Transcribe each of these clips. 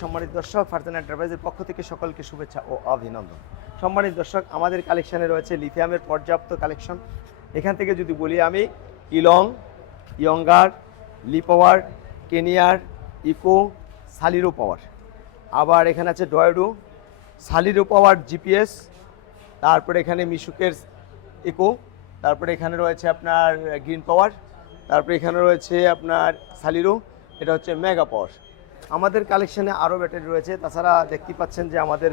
সম্মানিত দর্শক, ফারজানা এন্টারপ্রাইজের পক্ষ থেকে সকলকে শুভেচ্ছা ও অভিনন্দন। সম্মানিত দর্শক, আমাদের কালেকশনে রয়েছে লিথিয়ামের পর্যাপ্ত কালেকশন। এখান থেকে যদি বলি আমি ইলং, ইয়ঙ্গার, লিপাওয়ার, কেনিয়ার, ইকো, সালিরো পাওয়ার, আবার এখানে আছে ডয়েডো, সালিরো পাওয়ার জিপিএস, তারপরে এখানে মিশুকের ইকো, তারপরে এখানে রয়েছে আপনার গ্রিন পাওয়ার, তারপরে এখানে রয়েছে আপনার সালিরো, এটা হচ্ছে মেগা পাওয়ার। আমাদের কালেকশানে আরও ব্যাটারি রয়েছে। তাছাড়া দেখতে পাচ্ছেন যে আমাদের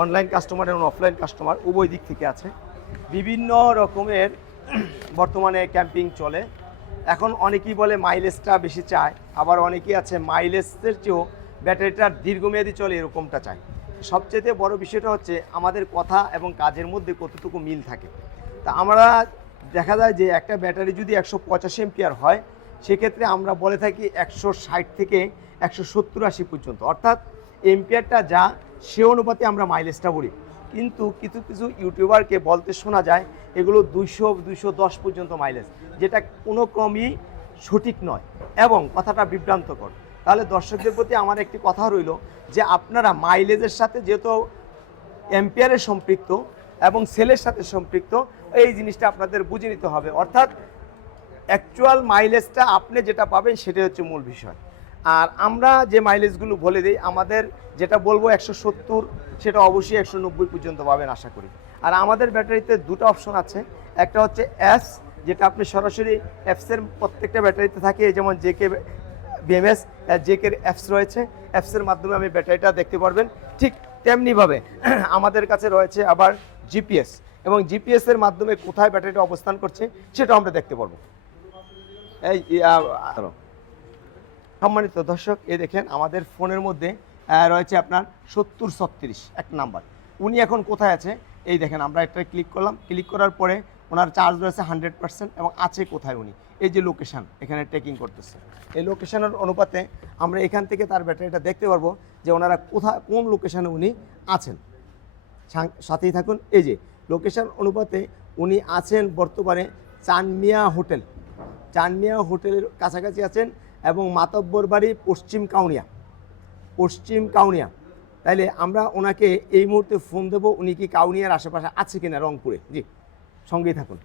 অনলাইন কাস্টমার এবং অফলাইন কাস্টমার উভয় দিক থেকে আছে। বিভিন্ন রকমের বর্তমানে ক্যাম্পিং চলে। এখন অনেকেই বলে মাইলেজটা বেশি চায়, আবার অনেকেই আছে মাইলেজের চেয়েও ব্যাটারিটার দীর্ঘমেয়াদী চলে এরকমটা চায়। সবচেয়ে বড় বিষয়টা হচ্ছে আমাদের কথা এবং কাজের মধ্যে কতটুকু মিল থাকে। তা আমরা দেখা যায় যে একটা ব্যাটারি যদি 185 এম্পিয়ার হয়, সেক্ষেত্রে আমরা বলে থাকি 160 থেকে 170-80 পর্যন্ত, অর্থাৎ এম্পিয়ারটা যা সে অনুপাতে আমরা মাইলেজটা বলি। কিন্তু কিছু কিছু ইউটিউবারকে বলতে শোনা যায় এগুলো 200-210 পর্যন্ত মাইলেজ, যেটা কোনো ক্রমই সঠিক নয় এবং কথাটা বিভ্রান্তকর। তাহলে দর্শকদের প্রতি আমার একটি কথা রইল যে আপনারা মাইলেজের সাথে যেহেতু এম্পিয়ারের সম্পৃক্ত এবং সেলের সাথে সম্পৃক্ত, এই জিনিসটা আপনাদের বুঝে নিতে হবে। অর্থাৎ অ্যাকচুয়াল মাইলেজটা আপনি যেটা পাবেন সেটাই হচ্ছে মূল বিষয়। আর আমরা যে মাইলেজগুলো বলে দিই, আমাদের যেটা বলবো 170, সেটা অবশ্যই 190 পর্যন্ত পাবেন আশা করি। আর আমাদের ব্যাটারিতে দুটো অপশন আছে। একটা হচ্ছে এস, যেটা আপনি সরাসরি অ্যাপসের প্রত্যেকটা ব্যাটারিতে থাকে, যেমন জেকে বিএমএস, জেকের অ্যাপস রয়েছে, অ্যাপসের মাধ্যমে আমি ব্যাটারিটা দেখতে পারবেন। ঠিক তেমনিভাবে আমাদের কাছে রয়েছে আবার জিপিএস, এবং জিপিএসের মাধ্যমে কোথায় ব্যাটারিটা অবস্থান করছে সেটাও আমরা দেখতে পারবো। এই সম্মানিত দর্শক, এই দেখেন আমাদের ফোনের মধ্যে রয়েছে আপনার 7036 এক নাম্বার। উনি এখন কোথায় আছে এই দেখেন, আমরা একটা ক্লিক করলাম, ক্লিক করার পরে ওনার চার্জ রয়েছে 100% এবং আছে কোথায় উনি, এই যে লোকেশান এখানে ট্রেকিং করতেছে। এই লোকেশানের অনুপাতে আমরা এখান থেকে তার ব্যাটারিটা দেখতে পারবো যে ওনারা কোথায় কোন লোকেশানে উনি আছেন। সাথেই থাকুন। এই যে লোকেশান অনুপাতে উনি আছেন বর্তমানে চানমিয়া হোটেল, চানমিয়া হোটেলের কাছাকাছি আছেন, এবং মাতব্বর বাড়ি পশ্চিম কাউনিয়া। তাইলে আমরা ওনাকে এই মুহূর্তে ফোন দেবো, উনি কি কাউনিয়ার আশেপাশে আছে কিনা রংপুরে। জি, সঙ্গেই থাকুন।